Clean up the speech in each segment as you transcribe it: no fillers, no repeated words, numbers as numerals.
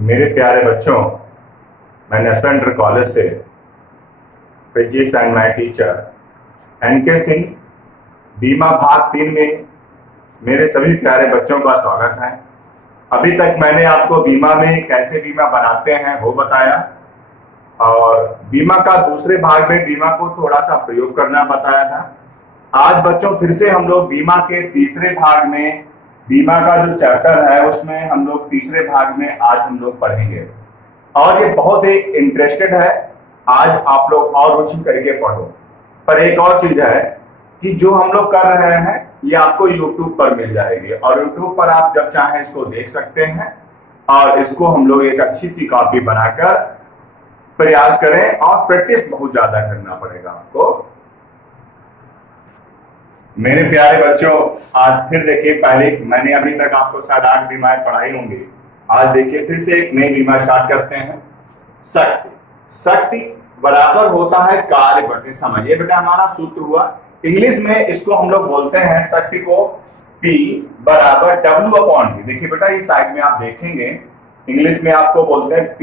मेरे प्यारे बच्चों, मैं नेशनल इंटर कॉलेज से physics and math teacher N K Singh बीमा भाग 3 में मेरे सभी प्यारे बच्चों का स्वागत है। अभी तक मैंने आपको बीमा में कैसे बीमा बनाते हैं वो बताया और बीमा का दूसरे भाग में बीमा को थोड़ा सा प्रयोग करना बताया था। आज बच्चों फिर से हम लोग बीमा के तीसरे भाग में बीमा का जो चैप्टर है उसमें हम लोग तीसरे भाग में आज हम लोग पढ़ेंगे और ये बहुत ही इंटरेस्टेड है। आज आप लोग और रुचि करके पढ़ो। पर एक और चीज है कि जो हम लोग कर रहे हैं ये आपको YouTube पर मिल जाएगी और YouTube पर आप जब चाहें इसको देख सकते हैं और इसको हम लोग एक अच्छी सी कॉपी बनाकर प्रयास करें और प्रैक्टिस बहुत ज्यादा करना पड़ेगा आपको। मेरे प्यारे बच्चों, आज फिर देखिए, पहले मैंने अभी तक आपको शायद 8 बीमाएं पढ़ाई होंगी। आज देखिए फिर से एक नई बीमा स्टार्ट करते हैं। शक्ति शक्ति बराबर होता है कार्य बटे समय। ये बेटा हमारा सूत्र हुआ। इंग्लिश में इसको हम लोग बोलते हैं शक्ति को P बराबर W/T। देखिए बेटा इस साइड में आप देखेंगे इंग्लिश में आपको बोलते हैं P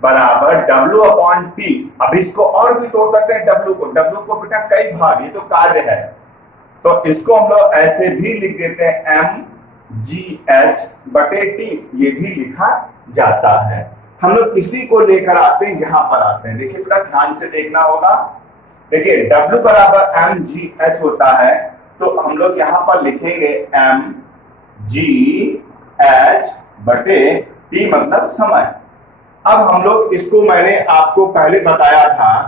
बराबर W/T। अब इसको और भी तोड़ सकते हैं W को बेटा कई भाग, ये तो कार्य है तो इसको हम लोग ऐसे भी लिख देते हैं mgh/T। ये भी लिखा जाता है। हम लोग इसी को लेकर आते हैं, यहां पर आते हैं। देखिए बेटा ध्यान से देखना होगा। देखिए W बराबर mgh होता है तो हम लोग यहां पर लिखेंगे mgh/T मतलब समय। अब हम लोग इसको मैंने आपको पहले बताया था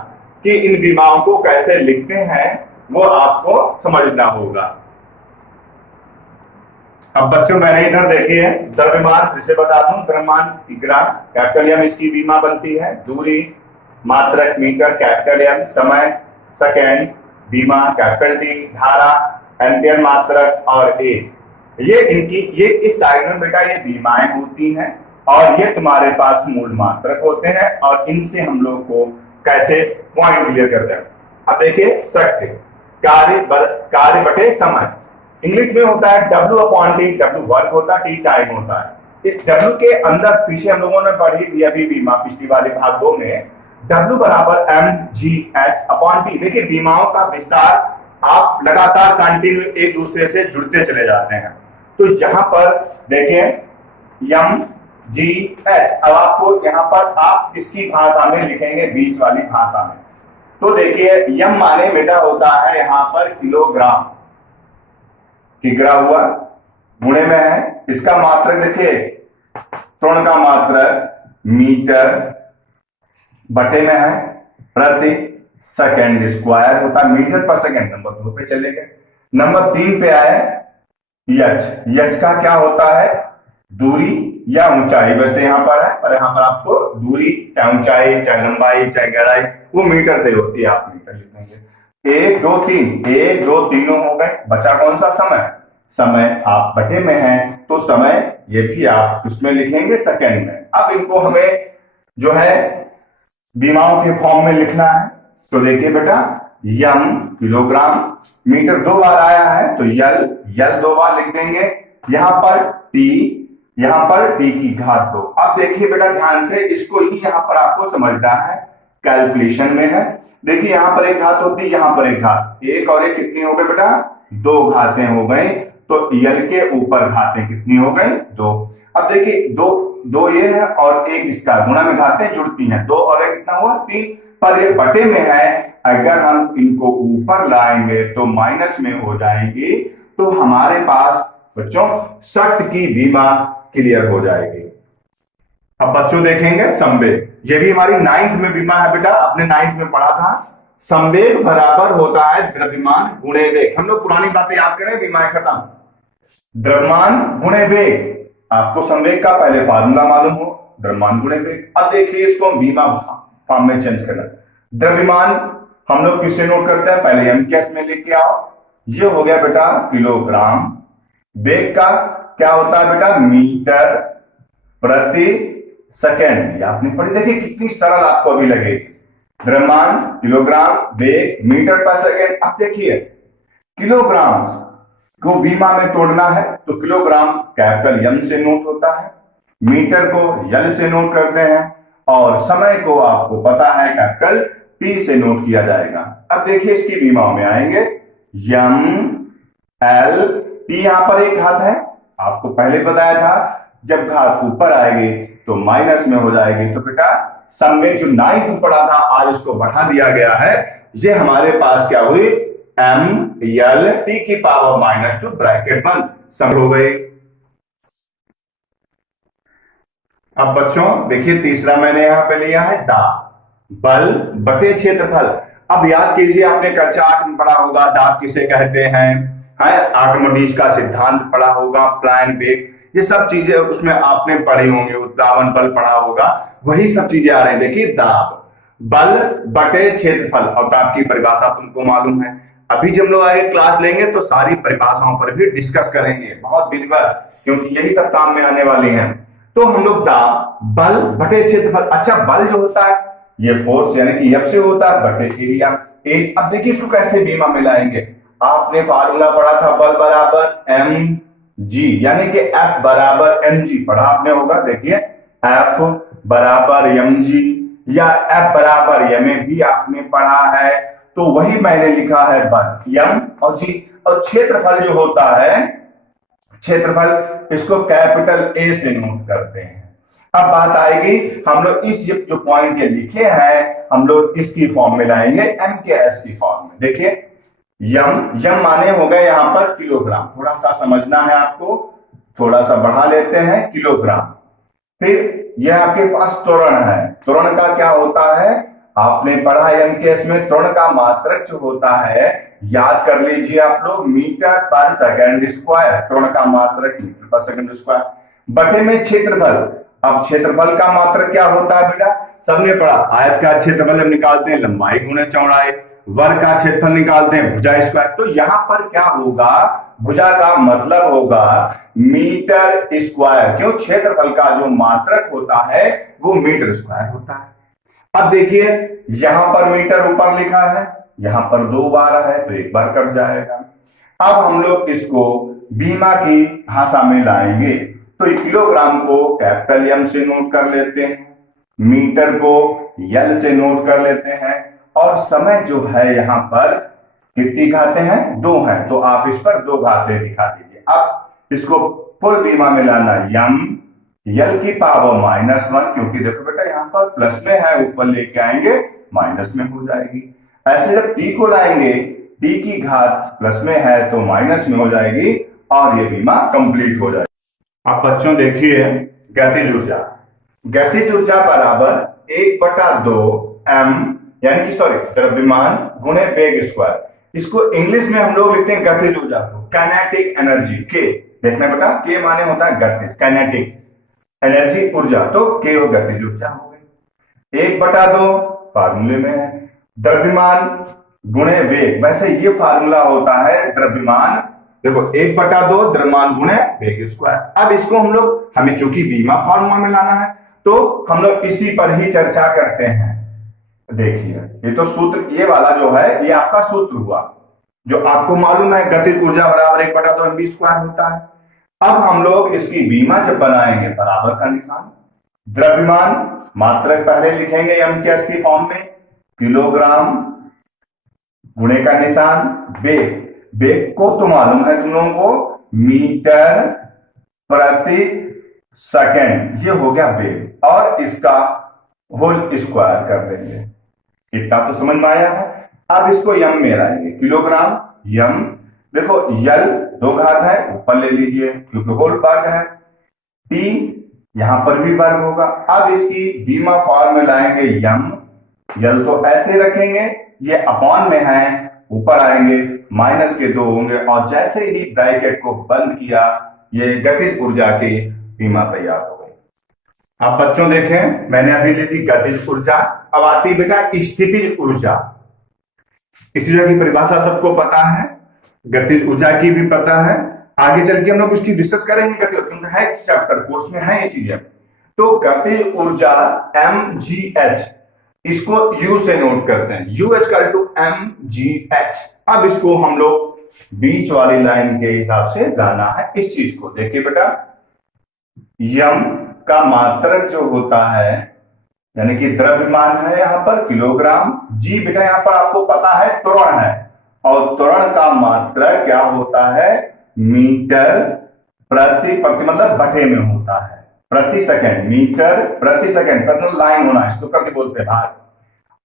कि इन बीमाओं को कैसे लिखते हैं वो आपको समझना होगा। अब बच्चों मैंने इधर देखिए द्रव्यमान, फिर से बता दूं, द्रव्यमान किग्रा कैपिटल एम इसकी बीमा बनती है। दूरी मात्रक मीटर कैपिटल एम, समय सेकेंड बीमा कैपिटल डी, धारा एम्पियर मात्रक और ए। ये इस साइड में बेटा ये बीमाएं होती हैं और ये तुम्हारे पास मूल मात्रक होते हैं और इनसे हम लोग को कैसे पॉइंट क्लियर करते हैं। अब देखिए शक्ति कार्य बटे समय इंग्लिश में होता है W/T। W वर्क होता है, T टाइम होता है। इस W के अंदर पीछे हम लोगों ने पढ़ी थी अभी बीमा पिछली वाले भाग 2 में W बराबर mgh/T। देखिए बीमाओं का विस्तार आप लगातार कंटिन्यू एक दूसरे से जुड़ते चले जाते हैं। तो यहां पर देखिए mgh, अब आपको यहां पर आप इसकी भाषा में लिखेंगे बीच वाली भाषा में। तो देखिए यम माने बेटा होता है यहां पर किलोग्राम, किग्रा हुआ, गुणे में है। इसका मात्रक देखिए त्वरण का मात्रक मीटर बटे में है, प्रति सेकंड स्क्वायर होता है, मीटर पर सेकंड। नंबर 2 पे चले गए। नंबर 3 पे आए यच का क्या होता है, दूरी या ऊंचाई। वैसे यहां पर है पर यहां पर आपको दूरी चाहे ऊंचाई चाहे लंबाई चाहे गहराई वो मीटर से होती है, आप मीटर लिखेंगे। 1 2 3 1 2 तीनों हो गए। बचा कौन सा, समय आप बटे में है तो समय ये भी आप उसमें लिखेंगे सेकंड में। अब इनको हमें जो है बीमाओं के फॉर्म में लिखना है। तो देखिए बेटा यम किलोग्राम, मीटर 2 बार आया है तो यल 2 बार लिख देंगे। यहां पर टी की घात 2। अब देखिए बेटा ध्यान से इसको ही यहां पर आपको समझना है, कैलकुलेशन में है। देखिए यहां पर एक घात होती है, यहां पर एक घात, एक और एक कितनी हो गई बेटा, 2 घातें हो गई। तो यल के ऊपर घातें कितनी हो गई, 2। अब देखिए दो ये है और एक इसका, गुणा में घातें जुड़ती हैं, 2 और एक कितना हुआ, 3। पर ये बटे में है, अगर हम इनको ऊपर लाएंगे तो माइनस में हो जाएंगी। तो हमारे पास बच्चों शक्ति की बीमा क्लियर हो जाएगी। अब बच्चों देखेंगे संवेग, ये भी हमारी 9th में बीमा है बेटा, आपने 9th में पढ़ा था। संवेग बराबर होता है द्रव्यमान गुणे वेग। हम लोग पुरानी बातें याद करें, बीमाएं खत्म। द्रव्यमान गुणे वेग, आपको संवेग का पहले फार्मूला मालूम हो, द्रव्यमान गुणे वेग। अब देखिए इसको हम बीमा फॉर्म में चेंज करना। द्रव्यमान हम लोग किससे नोट करते हैं, पहले एमकेएस में लिख के आओ। ये हो गया बेटा किलोग्राम। वेग का क्या होता है बेटा, मीटर प्रति सेकेंड। ये आपने पढ़ी, देखिए कितनी सरल आपको अभी लगेगी। द्रव्यमान किलोग्राम, वेग मीटर पर सेकेंड। अब देखिए किलोग्राम को बीमा में तोड़ना है तो किलोग्राम कैपिटल एम से नोट होता है मीटर को यल से नोट करते हैं और समय को आपको पता है कैपिटल टी से नोट किया जाएगा। अब देखिए इसकी बीमाओं में आएंगे यम एल टी, यहां पर एक घात है, आपको पहले बताया था जब घात ऊपर आएगी तो माइनस में हो जाएगी। तो बेटा सम में जो 9th पढ़ा था आज उसको बढ़ा दिया गया है। ये हमारे पास क्या हुई एम एल टी की पावर -2 ब्रैकेट बंद, सम हो गई। अब बच्चों देखिए तीसरा मैंने यहां पे लिया है दाब बल बटे क्षेत्रफल। अब याद कीजिए आपने कक्षा 8 में पढ़ा होगा दाब किसे कहते हैं, आर्किमिडीज का सिद्धांत पढ़ा होगा, प्लान वेग, ये सब चीजें उसमें आपने पढ़ी होंगी, उत्प्लावन बल पढ़ा होगा, वही सब चीजें आ रही हैं। देखिए दाब बल बटे क्षेत्रफल और दाब की परिभाषा तुमको मालूम है। अभी जब हम लोग आगे क्लास लेंगे तो सारी परिभाषाओं पर भी डिस्कस करेंगे बहुत विधिवत, क्योंकि यही सब काम में आने वाली हैं। तो हम लोग दाब बल बटे क्षेत्रफल, अच्छा बल जो होता है ये फोर्स यानी कि एफ से होता है बटे एरिया। अब देखिए इसको कैसे बीमा मिलाएंगे, आपने फार्मूला पढ़ा था बल बराबर एम जी यानी कि एफ बराबर एम जी पढ़ा आपने होगा। देखिए एफ बराबर एम जी या एफ बराबर एम ए भी आपने पढ़ा है, तो वही मैंने लिखा है बल एम और जी। और क्षेत्रफल जो होता है, क्षेत्रफल इसको कैपिटल ए से नोट करते हैं। अब बात आएगी हम लोग इस जो पॉइंट ये लिखे हैं हम लोग इसकी फॉर्म में लाएंगे एम के एस की फॉर्म में। देखिए यम यम माने हो गए यहां पर किलोग्राम, थोड़ा सा समझना है आपको, थोड़ा सा बढ़ा लेते हैं किलोग्राम। फिर यह आपके पास त्वरण है, त्वरण का क्या होता है आपने पढ़ा एम के एस में, त्वरण का मात्रक जो होता है याद कर लीजिए आप लोग मीटर पर सेकंड स्क्वायर, त्वरण का मात्रक मीटर पर सेकंड स्क्वायर बटे में क्षेत्रफल। अब क्षेत्रफल का मात्रक क्या होता है बेटा, सबने पढ़ा आयत का क्षेत्रफल हम निकालते हैं लंबाई गुणे चौड़ाई, वर्ग का क्षेत्रफल निकालते हैं भुजा स्क्वायर। तो यहां पर क्या होगा, भुजा का मतलब होगा मीटर स्क्वायर, क्यों क्षेत्रफल का जो मात्रक होता है वो मीटर स्क्वायर होता है। अब देखिए यहां पर मीटर ऊपर लिखा है, यहां पर 2 बार है तो 1 बार कट जाएगा। अब हम लोग इसको बीमा की भाषा में लाएंगे तो किलोग्राम को कैपिटल एम से नोट कर लेते हैं, मीटर को यल से नोट कर लेते हैं और समय जो है यहां पर कितनी घातें हैं 2 हैं, तो आप इस पर 2 घातें दिखा दीजिए। अब इसको फुल बीमा में लाना यम यल की पावर -1, क्योंकि देखो बेटा यहां पर प्लस में है ऊपर लेके आएंगे माइनस में हो जाएगी। ऐसे जब टी को लाएंगे टी की घात प्लस में है तो माइनस में हो जाएगी और ये बीमा कंप्लीट हो जाएगी। अब बच्चों देखिए गतिज ऊर्जा, गतिज ऊर्जा बराबर 1/2 m यानी कि द्रव्यमान गुणे वेग स्क्वायर। इसको इंग्लिश में हम लोग लिखते हैं गतिज ऊर्जा को काइनेटिक एनर्जी के, देखना बेटा के माने होता है गतिज, काइनेटिक एनर्जी ऊर्जा, तो के हो गतिज ऊर्जा हो गई। 1/2 फार्मूले में है द्रव्यमान गुणे वेग, वैसे ये फार्मूला होता है द्रव्यमान, देखो 1/2 द्रव्यमान गुणे वेग स्क्वायर। अब इसको हम लोग हमें चूंकि बीमा फॉर्मूला में लाना है तो हम लोग इसी पर ही चर्चा करते हैं। देखिए ये तो सूत्र, ये वाला जो है ये आपका सूत्र हुआ जो आपको मालूम है गतिज ऊर्जा बराबर 1/2 mv स्क्वायर होता है। अब हम लोग इसकी बीमा जब बनाएंगे बराबर का निशान, द्रव्यमान मात्रक पहले लिखेंगे एम के एस की फॉर्म में, किलोग्राम गुणे का निशान वेग, वेग को तो मालूम है तुम लोगों को मीटर प्रति सेकंड, ये हो गया वेग और इसका होल स्क्वायर कर देंगे, इतना तो समझ में आया है। अब इसको यम में लाएंगे, किलोग्राम यम, देखो यल 2 घात है ऊपर ले लीजिए क्योंकि होल वर्ग है, टी यहां पर भी वर्ग होगा। अब इसकी बीमा फॉर्म में लाएंगे यम, यल तो ऐसे रखेंगे, ये अपॉन में है ऊपर आएंगे माइनस के 2 होंगे और जैसे ही ब्रैकेट को बंद किया ये गतिज ऊर्जा की बीमा तैयार हो गई। अब बच्चों देखें मैंने अभी ली थी गतिज ऊर्जा, अब आती बेटा स्थितिज ऊर्जा। इस ऊर्जा की परिभाषा सबको पता है, गतिज ऊर्जा की भी पता है, आगे चल के हम लोग उसकी डिस्कस करेंगे क्योंकि है चैप्टर कोर्स में है ये चीजें। तो गतिज ऊर्जा mgh, इसको U से नोट करते हैं, UH का mgh। अब इसको हम लोग बीच वाली लाइन के हिसाब से जाना है इस चीज को। देखिए बेटा यम का मात्रक जो होता है, यानी कि द्रव्यमान है यहाँ पर किलोग्राम, जी बेटा यहाँ पर आपको पता है त्वरण है, और त्वरण का मात्रक क्या होता है, मीटर प्रति मतलब बटे में होता है, प्रति सेकंड, मीटर प्रति सेकंड, मतलब लाइन होना है, इसको प्रति बोलते हैं भाग,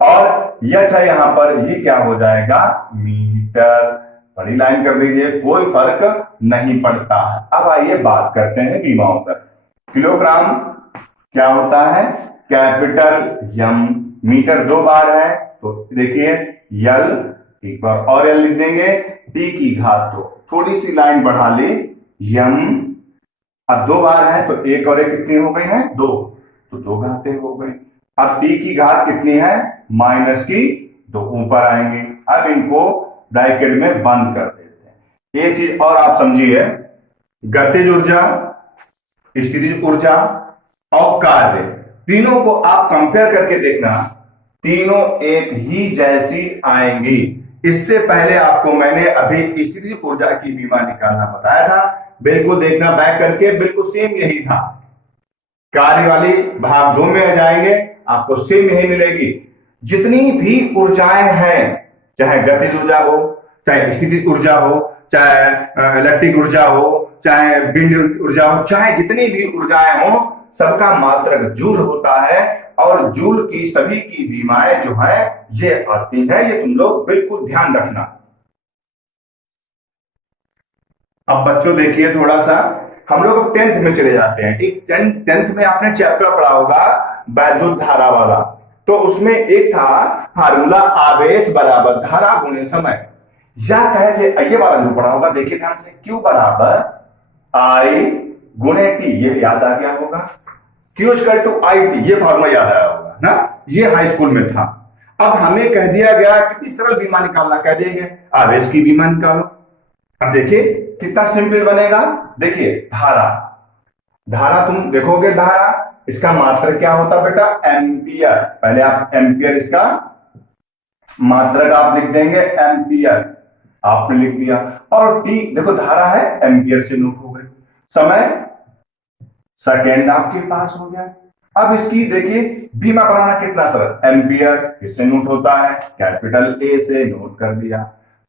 और यह है यहाँ पर, ये क्या हो जाएगा, मीटर, बड़ी लाइन कर दीजिए, कोई फर्क नहीं पड़ता है। अब आइए बात करते हैं बीमाओं पर। किलोग्राम क्या होता है, कैपिटल एम, मीटर 2 बार है तो देखिए यल, एक बार और यल लिख देंगे, टी की घात 2, थोड़ी सी लाइन बढ़ा ली, यम, अब 2 बार है तो एक और एक कितनी हो गई है, 2, तो 2 घातें हो गई। अब टी की घात कितनी है, माइनस की 2, ऊपर आएंगे। अब इनको ब्रैकेट में बंद कर देते हैं। ये चीज और आप समझिए, गतिज ऊर्जा, स्थितिज ऊर्जा और कार्य, तीनों को आप कंपेयर करके देखना, तीनों एक ही जैसी आएंगी। इससे पहले आपको मैंने अभी स्थितिज ऊर्जा की बीमा निकालना बताया था, बिल्कुल देखना बैक करके, बिल्कुल सेम यही था। कार्य वाली भाग 2 में आ जाएंगे, आपको सेम यही मिलेगी। जितनी भी ऊर्जाएं हैं, चाहे गतिज ऊर्जा हो, चाहे स्थितिज ऊर्जा हो, चाहे इलेक्ट्रिक ऊर्जा हो, चाहे विंड ऊर्जा हो, चाहे जितनी भी ऊर्जाएं हो, सबका मात्रक जूल होता है, और जूल की सभी की बीमाएं जो है ये आती है, ये तुम लोग बिल्कुल ध्यान रखना। अब बच्चों देखिए थोड़ा सा, हम लोग 10th में चले जाते हैं। एक 10th में आपने चैप्टर पढ़ा होगा वैद्युत धारा वाला, तो उसमें एक था फार्मूला आवेश बराबर धारा गुणे समय, या कहे थे ये वाला जो पढ़ा होगा, देखिए ध्यान से, Q बराबर I गुणे T, ये याद आ गया होगा, Q इक्वल टू IT, ये फार्मूला याद आया होगा ना, ये हाई स्कूल में था। अब हमें कह दिया गया कितनी सरल बीमा निकालना, कह देंगे आवेश की बीमा निकालो। अब देखिए कितना सिंपल बनेगा, देखिए धारा, धारा तुम देखोगे, धारा इसका मात्रक क्या होता बेटा, एम्पियर, पहले आप एम्पियर, इसका मात्रक आप लिख देंगे एम्पियर, आपने लिख दिया, और टी देखो धारा है, एम्पियर से नोट हो गई, समय सेकेंड आपके पास हो गया। अब इसकी देखिए बीमा बनाना कितना सरल, एम्पियर किससे नोट होता है, कैपिटल ए से नोट कर दिया,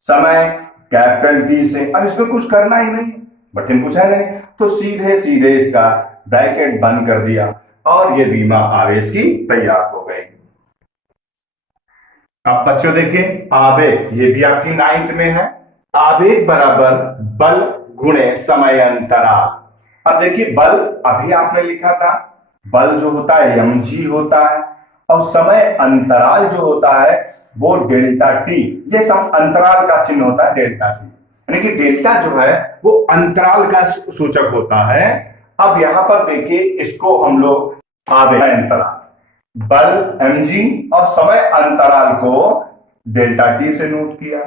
समय कैपिटल टी से, अब इसमें कुछ करना ही नहीं, बटन कुछ है नहीं, तो सीधे सीधे इसका ब्रैकेट बंद कर दिया, और ये बीमा आवेश की तैयार हो गई। अब बच्चों देखिए आवेग, ये भी आपकी 9th में है, आवेग बराबर बल गुणे समय अंतराल। अब देखिए बल अभी आपने लिखा था, बल जो होता है mg होता है, और समय अंतराल जो होता है वो डेल्टा टी, ये सब अंतराल का चिन्ह होता है डेल्टा टी, यानी कि डेल्टा जो है वो अंतराल का सूचक होता है। अब यहां पर देखिए इसको हम लोग आवेग अंतराल, बल mg और समय अंतराल को डेल्टा टी से नोट किया।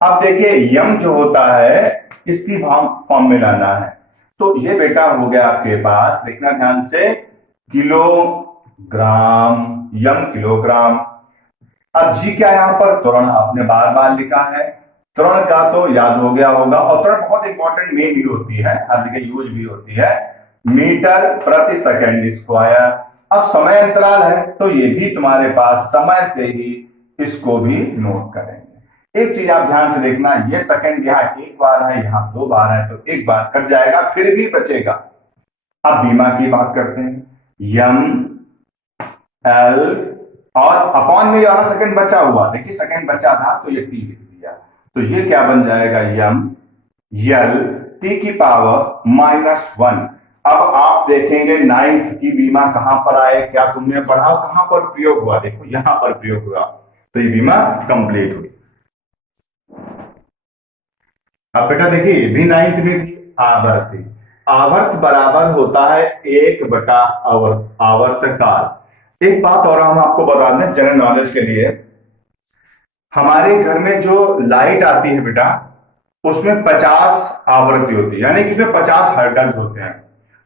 अब देखिए यम जो होता है इसकी फॉर्म में लाना है, तो ये बेटा हो गया आपके पास, देखना ध्यान से, किलोग्राम, यम किलोग्राम। अब जी क्या यहां पर, त्वरण आपने बार बार लिखा है, त्वरण का तो याद हो गया होगा, और त्वरण बहुत इंपॉर्टेंट में भी होती है, हर जगह यूज भी होती है, मीटर प्रति सेकंड स्क्वायर। अब समय अंतराल है तो ये भी तुम्हारे पास समय से ही इसको भी नोट करेंगे। एक चीज आप ध्यान से देखना, ये सेकंड यहाँ 1 बार है, यहाँ 2 बार है, तो 1 बार कट जाएगा, फिर भी बचेगा। अब बीमा की बात करते हैं, यम एल और अपॉन में वाला सेकंड बचा हुआ, देखिए सेकंड बचा था तो ये टी लिख दिया, तो ये क्या बन जाएगा, यम यल टी की पावर -1। अब आप देखेंगे 9th की बीमा कहां पर आए, क्या तुमने पढ़ा, कहां पर प्रयोग हुआ, देखो यहां पर प्रयोग हुआ, तो ये बीमा कंप्लीट हुई। अब बेटा देखिए भी 9th में थी आवर्ती, आवर्त बराबर होता है 1/आवर्त, आवर्तकाल। एक बात और हम आपको बता दें जनरल नॉलेज के लिए, हमारे घर में जो लाइट आती है बेटा उसमें 50 आवृत्ति होती है, यानी कि उसमें 50 हर्ट्ज होते हैं।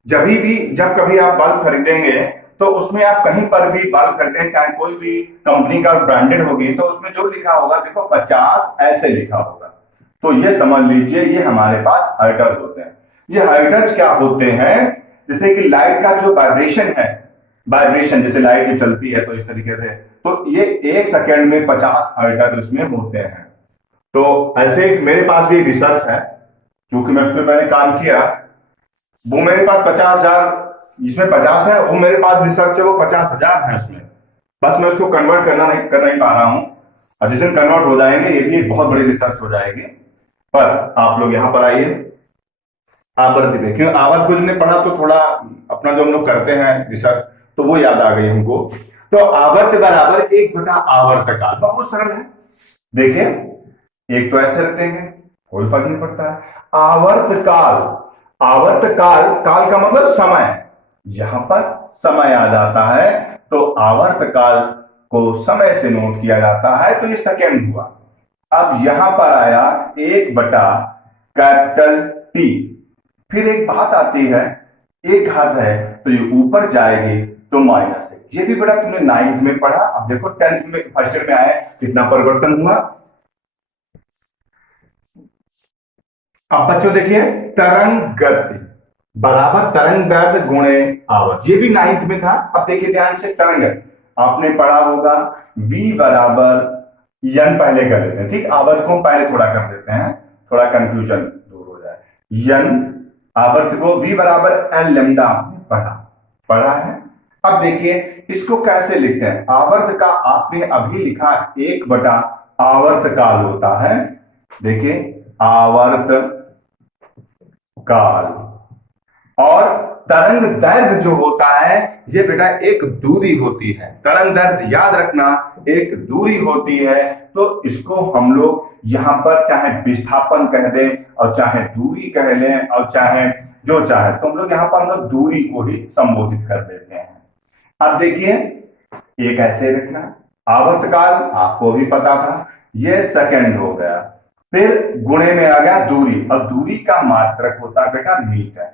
जब कभी आप बल्ब खरीदेंगे तो उसमें आप कहीं पर भी बल्ब खरीदें, चाहे कोई भी कंपनी का ब्रांडेड होगी, तो उसमें जो लिखा होगा देखो 50 ऐसे लिखा होगा, तो ये समझ लीजिए ये हमारे पास हर्ट्ज होते हैं। ये हर्ट्ज क्या होते हैं, जैसे कि लाइट का जो वाइब्रेशन है, वाइब्रेशन जैसे लाइट जब चलती है तो इस तरीके से, तो ये 1 सेकेंड में 50 हर्ट्ज उसमें होते हैं। तो ऐसे मेरे पास भी रिसर्च है, क्योंकि मैं उसमें मैंने काम किया, वो मेरे पास 50,000, जिसमें 50 है, वो मेरे पास रिसर्च है वो 50,000 है उसमें, बस मैं उसको कन्वर्ट कर नहीं पा रहा हूं। और जिस दिन कन्वर्ट हो जाएंगे ये भी एक बहुत बड़ी रिसर्च हो जाएगी। पर आप लोग यहां पर आइए, आवर्त पे, क्यों आवर्त को जिसने पढ़ा तो थोड़ा अपना जो हम लोग करते हैं रिसर्च तो वो याद आ गई हमको। तो आवर्त बराबर 1/आवर्तकाल, बहुत सरल है। देखिए, एक तो ऐसे रखते हैं, कोई फर्क नहीं पड़ता है। आवर्तकाल, आवर्तकाल, काल का मतलब समय, यहां पर समय आ जाता है तो आवर्तकाल को समय से नोट किया जाता है, तो ये सेकेंड हुआ। अब यहां पर आया 1/T, फिर एक बात आती है, एक घात है तो ये ऊपर जाएगी तो माइनस है। ये भी बड़ा तुमने 9th में पढ़ा। अब देखो 10th में, फर्स्ट ईयर में आए, कितना परिवर्तन हुआ। अब बच्चों देखिए, तरंग गति बराबर तरंग दैर्ध्य गुणे आवर्त, ये भी 9th में था। अब देखिए ध्यान से, तरंग आपने पढ़ा होगा, v बराबर n पहले कर लेते हैं, ठीक, आवर्त को पहले थोड़ा कर देते हैं, थोड़ा कंफ्यूजन दूर हो जाए। n आवर्त को v बराबर n लैम्डा पढ़ा है। अब देखिए इसको कैसे लिखते हैं, आवर्त का आपने अभी लिखा 1/आवर्त काल होता है। देखिए आवर्त काल, और तरंग दैर्घ्य जो होता है ये बेटा एक दूरी होती है। तरंग दैर्घ्य याद रखना एक दूरी होती है, तो इसको हम लोग यहां पर चाहे विस्थापन कह दें और चाहे दूरी कह लें और चाहे जो चाहे, तो हम लोग यहां पर हम लोग दूरी को ही संबोधित कर देते हैं। अब देखिए, एक ऐसे रखना, आवर्तकाल आपको भी पता था, ये सेकंड हो गया, फिर गुणे में आ गया दूरी, और दूरी का मात्रक होता है बेटा मीटर।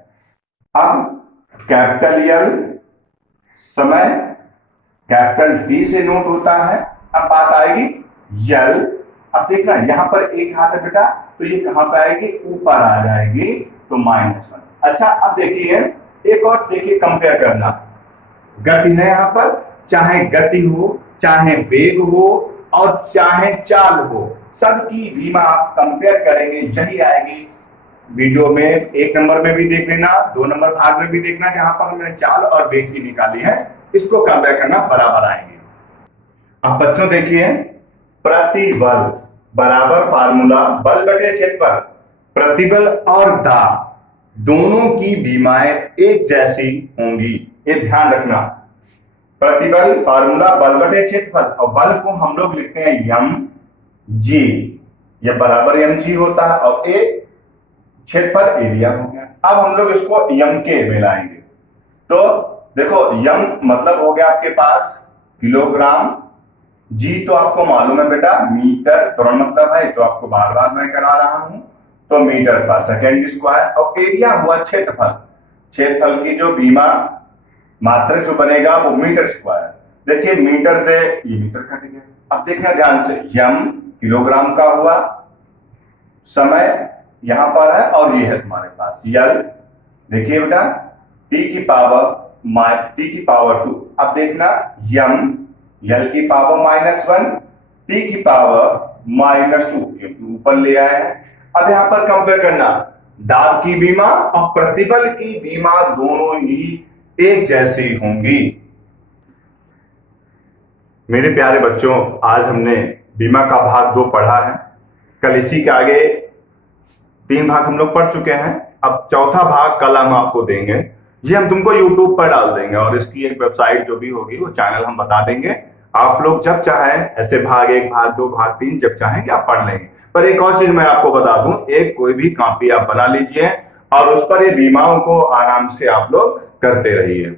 अब कैपिटल एल समय कैपिटल टी से नोट होता है। अब बात आएगी यल, अब देखना यहां पर एक हाथ है बेटा, तो ये कहां पे आएगी, ऊपर आ जाएगी, तो -1। अच्छा अब देखिए, एक और देखिए, कंपेयर करना, गति है यहां पर, चाहे गति हो, चाहे वेग हो और चाहे चाल हो, सबकी बीमा आप कंपेयर करेंगे, यही आएगी। वीडियो में 1 नंबर में भी देख लेना, 2 नंबर भाग में भी देखना, जहां पर हमने चाल और वेग की निकाली है, इसको कंपेयर करना, बराबर आएंगे। अब बच्चों देखिए, प्रतिबल बराबर फार्मूला बल बटे क्षेत्रफल, प्रतिबल और दाब दोनों की बीमाएं एक जैसी होंगी, ये ध्यान रखना। प्रतिबल फार्मूला बल बटे क्षेत्रफल, और बल को हम लोग लिखते हैं mg, ये बराबर mg होता है, और ए क्षेत्रफल एरिया हो गया। अब हम लोग इसको m के में लाएंगे, तो देखो m मतलब हो गया आपके पास किलोग्राम, g तो आपको मालूम है बेटा मीटर, तुरंत मतलब है, तो आपको बार बार मैं करा रहा हूं, तो मीटर पर सेकेंड स्क्वायर, और एरिया हुआ क्षेत्रफल, क्षेत्रफल की जो बीमा मात्रक जो बनेगा वो मीटर स्क्वायर। देखिए मीटर से ये मीटर कट गया। अब देखना ध्यान से, m किलोग्राम का हुआ, समय यहां पर है, और ये है तुम्हारे पास यल, देखिए बेटा t की पावर 2। अब देखना m यल की पावर -1, t की पावर -2, ऊपर ले आए हैं। अब यहां पर कंपेयर करना, दाब की बीमा और प्रतिबल की बीमा दोनों ही एक जैसी होंगी। मेरे प्यारे बच्चों, आज हमने बीमा का भाग 2 पढ़ा है, कल इसी के आगे 3 भाग हम लोग पढ़ चुके हैं। अब चौथा भाग कल हम आपको देंगे, ये हम तुमको YouTube पर डाल देंगे, और इसकी एक वेबसाइट जो भी होगी वो चैनल हम बता देंगे। आप लोग जब चाहें ऐसे भाग 1, भाग 2, भाग 3 जब चाहेंगे आप पढ़ लेंगे। पर एक और चीज मैं आपको बता दूं, एक कोई भी कॉपी आप बना लीजिए और उस पर ये बीमाओं को आराम से आप लोग करते रहिए।